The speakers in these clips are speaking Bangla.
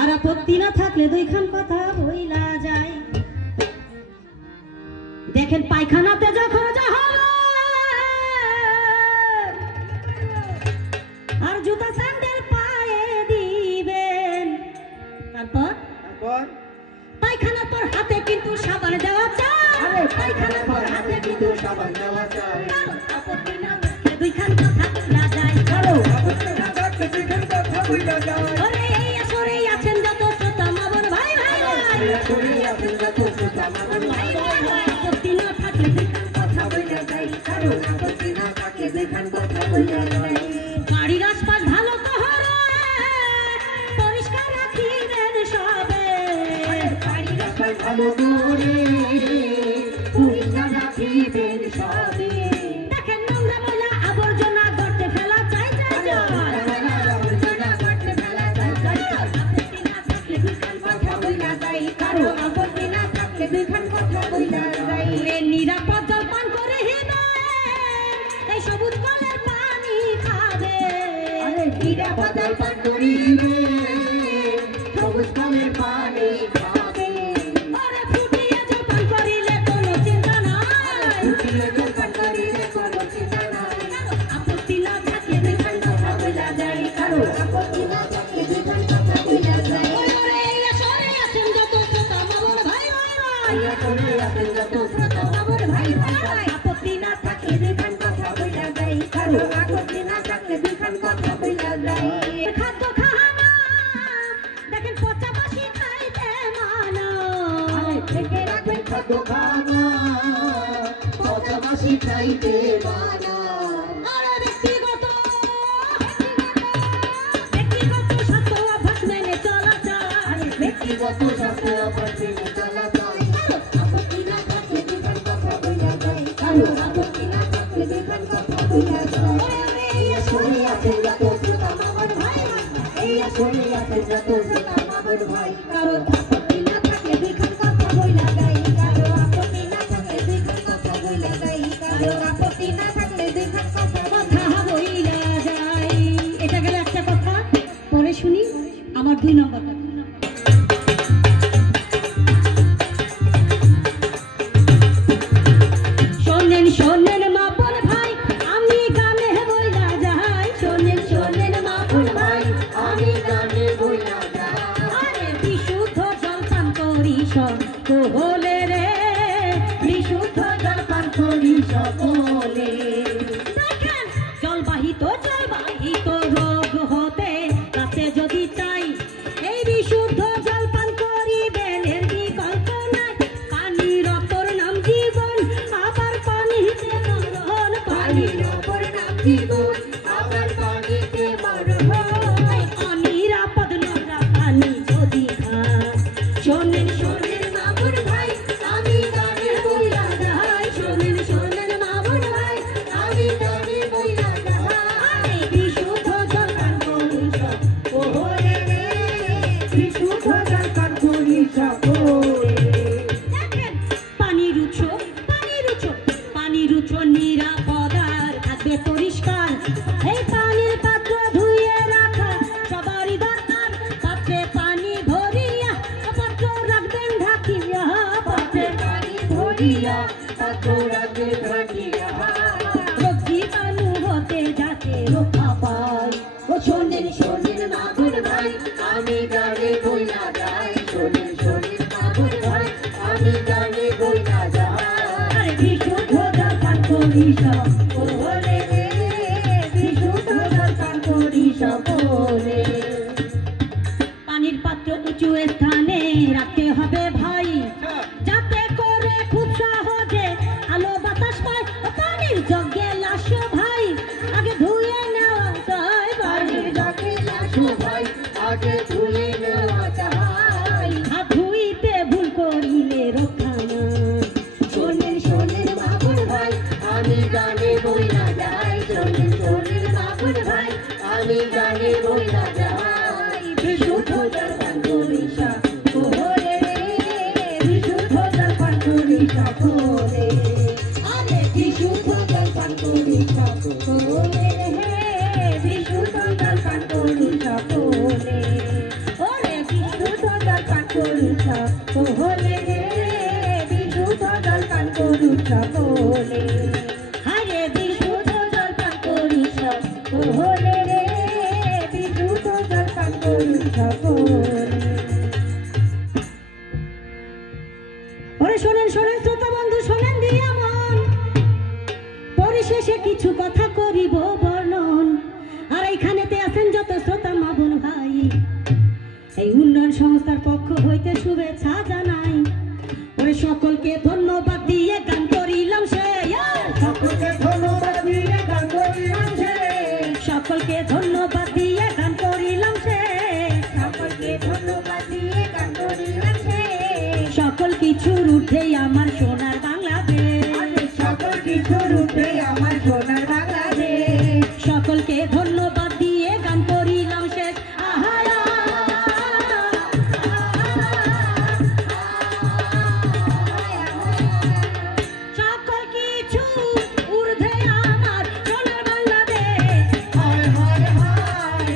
আর আপত্তি না থাকলে দুইখান কথা বইলা যায়। দেখেন পায়খানাতে যখন আর জুতা স্যান্ডেল পায়ে দিবেন, তারপর পায়খানার পর হাতে কিন্তু সাবান দেওয়া চাই। পায়খানার পর হাতে কিন্তু সাবান দেওয়া চাই। আপত্তি না থাকলে দুইখান কথা বইলা যায়। আপত্তি না থাকলে দুইখান কথা বইলা যায়। ওরে এই আসরে আছেন যত শ্রোতা মাবর ভাই ভাই ভাই, আসরে আছেন যত শ্রোতা মাবর ভাই ভাই ভাই, আপত্তি না থাকলে দুইখান কথা বইলা যায়। আপত্তি না থাকলে দুইখান কথা বইলা যায়। বাড়ির আশপাশ ভালো করে পরিষ্কার রাখিবেন সবে। বাড়ির আশপাশ ভালো করে পরিষ্কার রাখিবেন সবে। দেখেন নোংরা ময়লা আবর্জনা গর্তে ফেলা চাই চাই চাই। আবর্জনা গর্তে ফেলা চাই চাই চাই। আপত্তি না থাকলে দুইখান কথা বইলা যায়। কারো আপত্তি না থাকলে দুইখান কথা বইলা যায়। নিরাপদ জলপান করে হিবে এই সবুজ কলের পানি খাবে। নিরাপদ জলপান করিবে সবুজ কলের পানি খাবে। আরে ফুটিয়ে জলপান করিলে কোনো চিন্তা নাই। ফুটিয়ে জলপান করিলে কোনো চিন্তা নাই। আপত্তি না থাকলে দুইখান কথা বইলা যায়। কারো আপত্তি না থাকলে দুইখান কথা বইলা যায়। ওরে এই আসরে আছেন যত শ্রোতা মাবর ভাই ভাই ভাই, আসরে আছেন যত শ্রোতা মাবর ভাই ভাই ভাই, আপত্তি না থাকলে দুইখান কথা বইলা যায়। কারো আপত্তি না থাকলে দুইখান কথা বইলা যায়। খাদ্য খানা দেখেন পচা বাসি খাইতে মানা। আরে থেকে রাখবেন খাদ্য খানা পচা বাসি খাইতে মানা। আরে ব্যক্তিগত স্বাস্থ্য অভ্যাস মেনে চলা চাই। ব্যক্তিগত স্বাস্থ্য অভ্যাস মেনে চলা চাই। আপত্তি না থাকলে দুইখান কথা বইলা যায়। কারো আপত্তি না থাকলে দুইখান কথা বইলা যায়। এই আসরে আছেন যত শ্রোতা মাবর ভাই ভাই, এই আসরে আছেন যত শ্রোতা মাবর ভাই, কারো আপত্তি না থাকলে দুইখান কথা বইলা যায়। কারো আপত্তি না থাকলে দুইখান কথা বইলা যায়। কারো আপত্তি না থাকলে দুইখান কথা বইলা যায়। এটা গেল একটা কথা। পরে শুনি আমার 2 নম্বর কথা। শোনেন শোনেন মাবর ভাই আমি গানে বইলা যাই। শোনেন শোনেন মাবর ভাই আমি গানে বইলা যাই। আরে বিশুদ্ধ জল পান করি সকলে রে, বিশুদ্ধ জল পান করি সকলে। দেখেন জলবাহিত রোগ হতে কাছে যদি চাই এই বিশুদ্ধ জল পান করিবেন। এর বিকল্প নাই। পানির অপর নাম জীবন, আবার পানিতে মরণ। পানির অপর নাম জীবন, আবার পানিতে মরণ। অনিরাপদ নোংরা পানি যদি খায়। শোনেন শোনেন মাবর ভাই আমি গানে বইলা যাই। শোনেন শোনেন মাবর ভাই আমি গানে বইলা যাই। বিশুদ্ধ জল পান করি সকলে রে, বিশুদ্ধ জল পান করি সকলে। দেখেন পানির উৎস নিরাপদ আর থাকবে পরিষ্কার। এই পানির পাত্র ধুয়ে রাখা সবারই দরকার। পাত্রে পানি ভরিয়া পাত্র রাখবেন ঢাকিয়া। পাত্রে পানি ভরিয়া পাত্র রাখবেন ঢাকিয়া। রোগ জীবাণু হতে যাতে রক্ষা পায়। ও শোনেন শোনেন মাবর ভাই আমি গানে বইলা যাই। শোনেন শোনেন মাবর ভাই আমি গানে বইলা যাই। বিশুদ্ধ জল পান করি সকলে রে, বিশুদ্ধ জল পান করি সকলে। পানির পাত্র উঁচু স্থানে রাখতে হবে ভাই, যাতে করে খুব সহজে আলো বাতাস পায়। পানির জগে লাশ ভাই আগে ধুয়ে নেওয়া যায়। পানির জগে লাশ ভাই আগে ধুয়ে নেওয়া যায়। হাত ধুইতে ভুল করিলে রক্ষা নাই। শোনেন শোনেন মাবর ভাই আমি গানে বইলা যাই। শোনেন শোনেন মাবর ভাই আমি গানে বইলা যাই। বিশুদ্ধ জল পান করি সকলে রে, বিশুদ্ধ জল পান করি সকলে। আরে বিশুদ্ধ জল পান করি সকলে রে, বিশুদ্ধ জল পান করি সকলে। এই উন্নয়ন সংস্থার পক্ষ হইতে শুভেচ্ছা জানাই। ওরে সকলকে ধন্যবাদ দিয়ে গান করিলাম সে, সকলকে ধন্যবাদ দিয়ে গান করিলাম সে, সকলকে ধন্যবাদ দিয়ে গান করিলাম সে, সকলকে ধন্যবাদ দিয়ে গান করিলাম সে। সকল কিছুর ঊর্ধ্বে আমার সোনার বাংলাদেশ, সকল কিছুর ঊর্ধ্বে আমার সোনার বাংলাদেশ। সকলকে ধন্যবাদ দিয়ে গান করিলাম শেষ। সকল কিছু ঊর্ধ্বে আমার সোনার বাংলাদেশ। হায় হায় হায়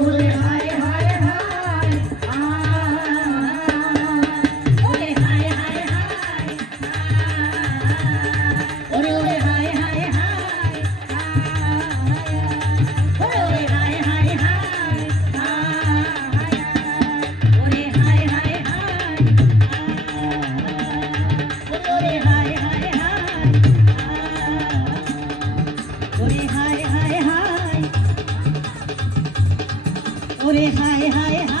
ওরে হায় হায় হায় ওরে হায় হায় হায়, ওরে ওরে হায় হায় হায়, ওরে হায় হায় হায়, ওরে হায় হায় হায়, ওরে হায় হায় হায়, ওরে হায় হায় হায়, ওরে হায় হায় হায়।